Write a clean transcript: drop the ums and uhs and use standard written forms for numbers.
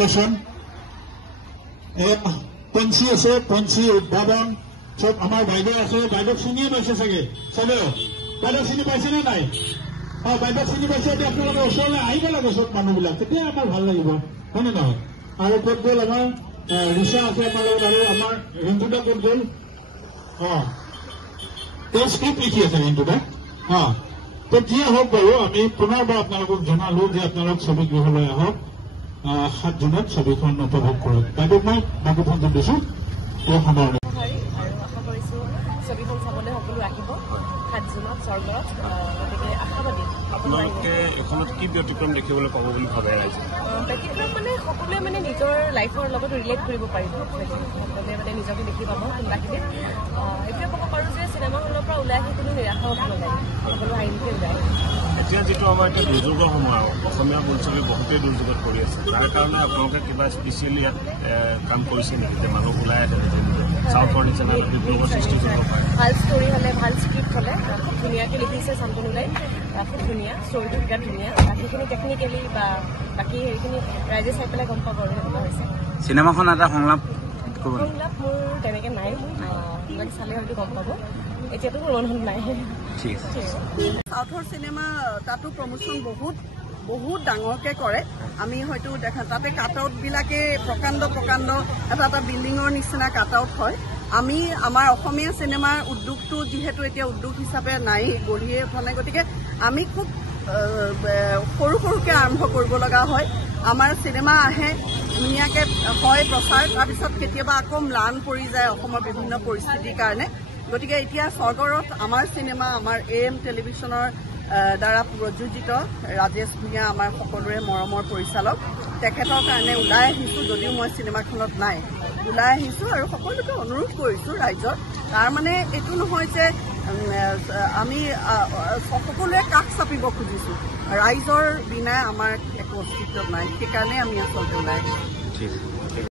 Station Panchi আছে, পঞ্চী উদ্ভাৱন চব আমাৰ বাইদেউ আছে। বাইদেউক চিনিয়ে পাইছে চাগে চবেও? বাইদেউ চিনি পাইছে নে নাই? বাইদেউক চিনি পাইছে। এতিয়া আপোনালোকে ওচৰলৈ আহিব লাগে চব মানুহবিলাক, তেতিয়া আমাৰ ভাল লাগিব, হয় নে নহয়? আৰু ক'ত গ'ল আমাৰ ৰিচা আছে আমাৰ লগত, আৰু আমাৰ ৰিণ্টুদা ক'ত গ'ল? তেওঁ স্ক্ৰিপ্ট লিখি আছে ৰিণ্টুদা। যিয়ে হওক বাৰু, আমি পুনৰবাৰ আপোনালোকক জনালো যে আপোনালোক ছবিগৃহলৈ আহক, 7 জুনত ছবিখন উপভোগ কৰক। বাইদেউ মই মাইক্ৰফোনটো দিছো, তেওঁ সামৰণি। আৰু আশা কৰিছো ছবিখন চাবলৈ সকলো আহিব 7 জুনত স্বৰ্গত। গতিকে আশাবাদী। আপোনালোকে এখনত কি ব্যতিক্ৰম দেখিবলৈ পাব বুলি ভাবে ৰাইজে? ব্যতিক্ৰম মানে সকলোৱে মানে নিজৰ লাইফৰ লগত ৰিলেট কৰিব পাৰিব, সকলোৱে মানে নিজকে দেখি পাব কোনোবাখিনিত। এইটোৱে ক'ব পাৰোঁ যে চিনেমা হলৰ পৰা ওলাই আহি কোনো নিৰাশা হ'ব নালাগে, সকলো আইনটোৱে ওলাই। এতিয়া যিটো আমাৰ এতিয়া দুৰ্যোগৰ সময়, অসমীয়া বোলছবি বহুতেই দুৰ্যোগত পৰি আছে, তাৰ কাৰণে আপোনালোকে কিবা স্পেচিয়েলি ইয়াত কাম কৰিছে নেকি যে মানুহ ওলাই আহে চাউথৰ নিচিনা বিপ্লৱৰ সৃষ্টি কৰিব পাৰে? ভাল ষ্টৰি হ'লে, ভাল স্ক্ৰিপ্ট হ'লে, খুব ধুনীয়াকৈ লিখিছে শান্তনুদাই, খুব ধুনীয়া ষ্টৰিটো, বিৰাট ধুনীয়া। বাকীখিনি টেকনিকেলি বা বাকী হেৰিখিনি ৰাইজে চাই পেলাই গম পাব আৰু সেনেকুৱা হৈছে। চিনেমাখন এটা সংলাপ মোৰ তেনেকৈ নাই, আপোনালোকে চালে হয়তো গম পাব। এতিয়াতো মোৰ মনত নাই। ঠিক আছে। সাউথৰ চিনেমা তাতো প্ৰমোশ্যন বহুত ডাঙৰকৈ কৰে। আমি হয়তো দেখা তাতে কাট আউটবিলাকে প্ৰকাণ্ড এটা বিল্ডিঙৰ নিচিনা কাট আউট হয়। আমি আমাৰ অসমীয়া চিনেমাৰ উদ্যোগটো যিহেতু এতিয়া উদ্যোগ হিচাপে নাই, গঢ়িয়ে উঠা নাই, গতিকে আমি খুব সৰুকৈ আৰম্ভ কৰিব লগা হয়। আমাৰ চিনেমা আহে, ধুনীয়াকৈ হয় প্ৰচাৰ, তাৰপিছত কেতিয়াবা আকৌ ম্লান পৰি যায় অসমৰ বিভিন্ন পৰিস্থিতিৰ কাৰণে। গতিকে এতিয়া স্বৰ্গৰত আমাৰ চিনেমা, আমাৰ AM টেলিভিশ্যনৰ দ্বাৰা প্ৰযোজিত ৰাজেশ ভূঞা আমাৰ সকলোৰে মৰমৰ পৰিচালক, তেখেতৰ কাৰণে ওলাই আহিছোঁ। যদিও মই চিনেমাখনত নাই, ওলাই আহিছোঁ আৰু সকলোকে অনুৰোধ কৰিছোঁ ৰাইজৰ। তাৰমানে এইটো নহয় যে আমি সকলোৱে কাষ চাপিব খুজিছোঁ, ৰাইজৰ বিনা আমাৰ একো অস্তিত্ব নাই, সেইকাৰণে আমি আচলতে ওলাই আহিছোঁ।